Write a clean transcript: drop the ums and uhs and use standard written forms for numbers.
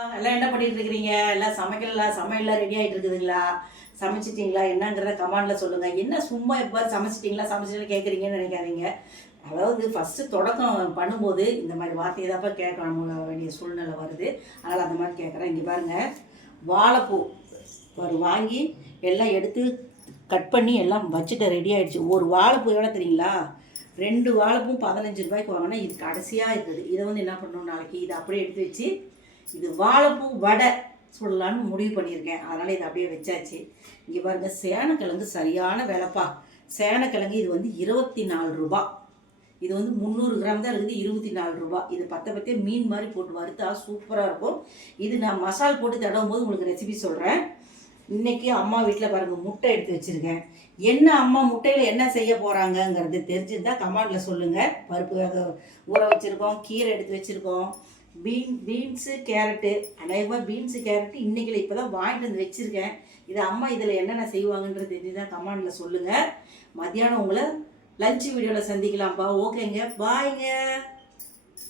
எல்லாம் என்ன பண்ணிட்டு இருக்கிறீங்க? எல்லாம் சமையல்லாம் ரெடி ஆகிட்டு இருக்குதுங்களா? சமைச்சிட்டிங்களா? என்னங்கிறத கமெண்டில் சொல்லுங்கள். என்ன சும்மா எப்போ சமைச்சிட்டு கேட்குறீங்கன்னு நினைக்காதீங்க. அதாவது ஃபஸ்ட்டு தொடக்கம் பண்ணும்போது இந்த மாதிரி வார்த்தையை தான் கேட்க வேண்டிய சூழ்நிலை வருது. அதனால் அந்த மாதிரி கேட்குறேன். இங்கே பாருங்கள், வாழைப்பூ வாங்கி எல்லாம் எடுத்து கட் பண்ணி எல்லாம் வச்சுட்டு ரெடி ஆகிடுச்சு. ஒரு வாழைப்பூ எவ்வளோ தெரியுங்களா? 2 வாழைப்பூ 15 ரூபாய்க்கு வாங்கினா இது கடைசியாக இருக்குது. இதை என்ன பண்ணணும், நாளைக்கு இதை அப்படியே எடுத்து வச்சு இது வாழைப்பூ வடை சுடலான்னு முடிவு பண்ணியிருக்கேன். அதனால் இதை அப்படியே வச்சாச்சு. இங்கே பாருங்கள், சேனக்கிழங்கு சரியான விலைப்பா. சேனக்கிழங்கு இது 24 ரூபா. இது 300 கிராம் தான் இருக்குது, 24 ரூபா. இது பத்தே மீன் மாதிரி போட்டு வறுத்தா சூப்பராக இருக்கும். இது நான் மசால் போட்டு தடவும் போது உங்களுக்கு ரெசிபி சொல்கிறேன். இன்றைக்கி அம்மா வீட்டில் பாருங்கள், முட்டை எடுத்து வச்சுருக்கேன். என்ன அம்மா முட்டையில் என்ன செய்ய போகிறாங்கங்கிறது தெரிஞ்சுருந்தால் கமெண்டில் சொல்லுங்கள். பருப்பு வேக ஊற வச்சுருக்கோம், கீரை எடுத்து வச்சுருக்கோம், பீன்ஸு கேரட்டு. அநேகமாக பீன்ஸு கேரட்டு இன்றைக்கில் இப்போ தான் வாங்கிட்டு வந்து வச்சுருக்கேன். இது அம்மா இதில் என்னென்ன செய்வாங்கன்றது தெரிஞ்சுதான் கமெண்டில் சொல்லுங்கள். மத்தியானம் உங்களை லஞ்ச் வீடியோவில் சந்திக்கலாம்ப்பா. ஓகேங்க, பாய்ங்க.